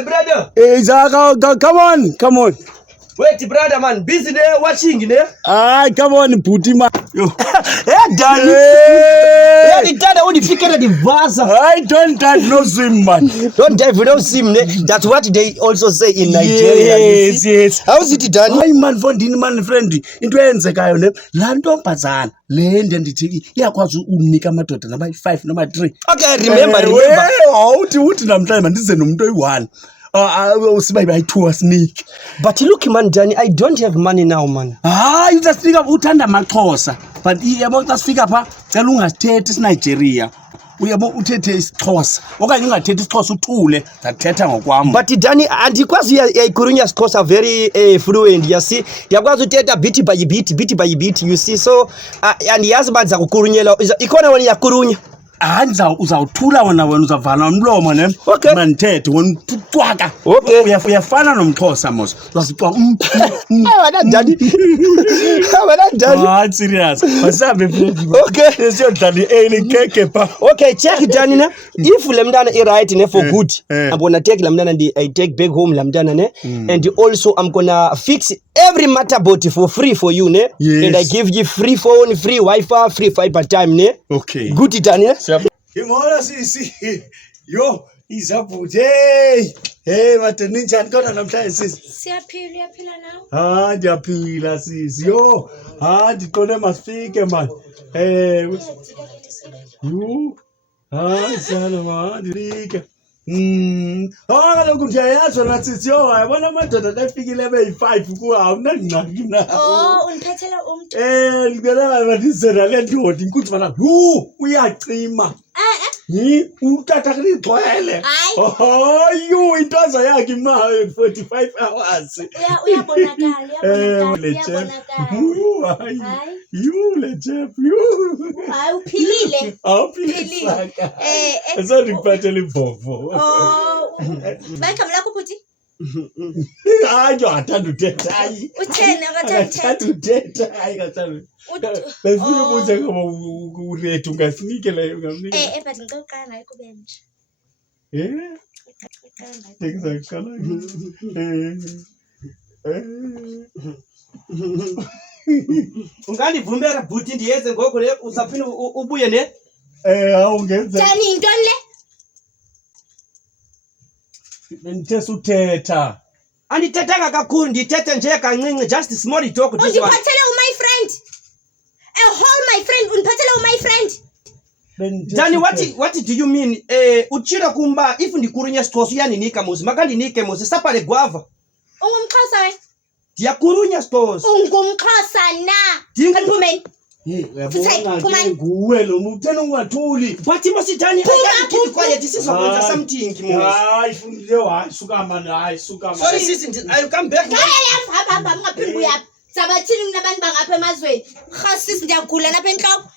my brother. Hey, Zaka, come on. Wait, brother, man. Busy there watching, there. Come on, Puti, man. Daddy. Daddy, I want to figure the verse. I don't dive no swim, man. Don't dive without swim. That's what they also say in Nigeria. Yes. How's it done? My man, man, friendly. Into enzekayo ne. Lando pazana. Lende ndithiki. Iyakwazi unika amadoda number 5, number 3. Okay, I remember. Uthi namhlanje ndize nomuntu oyi1. Usibayi 2 sneak. But look, man, Danny, I don't have money now, man. You just figure uthanda amaXhosa. But yabo just figure pha cela ungathethi isiNigeria. Uyabo uthethe isiXhosa. Okanye ungathethi isiXhosa uthule zathetha ngokwami. But Danny, andikwazi yayikhulunywa isiXhosa very fluent, you see. Yakwazi uthetha bit by bit, you see. So andiyazi banza kukhulunyela ikhona wena yakhulunya. Uzawuthula wena uzavala umlomo ne. Okay. Manithethe wena ucwaka. Okay. Uyafana nomXhosa mos. Uzasicwa. Wena Danny. Wena Danny. Serious. Wasabe friend. Okay. Siyodlala elikeke pha. Okay, check Danny ne. If lemntana right ne for good, I'm gonna take lemntana and I take back home lemntana ne. And also I'm gonna fix every matter about for free for you ne. Yes. And I give you free phone, free Wi-Fi, free fiber time ne. Okay. Good Danny ne. Imona sisi. Yo, izabuthe. Hey, mate ninjani khona namhlanje sisi? Siyaphila nawe? Ndiyaphila sisi. Yo, ndiqone masifike man. Yo. Sana man, ndifike. Kaloku ndiyayazi na sisi yo, yabona amadoda kafikile be5 kuha unangqaki na. Uniphethela umuntu. Ngibela bandizela le ndoda inkuthi bana, uyacima. Utata ligcwele. Hayi intoza yakhe ima 45 hours. Uyabonakala. Le chef. Hayi uphilile. Awuphilile. Asandiphathele imvovo. Bayikhamela lakho Puti? Hayi athanda uthetha hayi. Uthena akathanda uthetha hayi kathanda. Befuna ukuthi ngoba urethu ngasinike leyo ngamnika. But ngicela naye kube nje. Ngizaqala. Ungandivumbela Buti ndiyenze ngoko le usaphina ubuye ne? Awungenza. Thani into le? Bengithethe uthetha. Andithethanga kakhulu ndithethe nje kancinci just small talk this one. Undiphathele my friend. A whole my friend undiphathele my friend. Danny, what do you mean? Uchira kumba if ndikurunya sitoso yaninika muzi makandinike muzi sapale guava. UngumXhosa we? Ndiyakurunya sitoso. UngumXhosa na. Kaniphume. Yabona nguwe lo muntu ungathuli. But must Danny, I can't keep quiet. This is about something muzi. Hayi fundile hayi suka man hayi suka man. Sorry sis, I'll come back. Hamba ngaphindi uyaphi. Sabathini kunabantu bangapha emazweni. Khasisi ndiyagula lapha enhloko.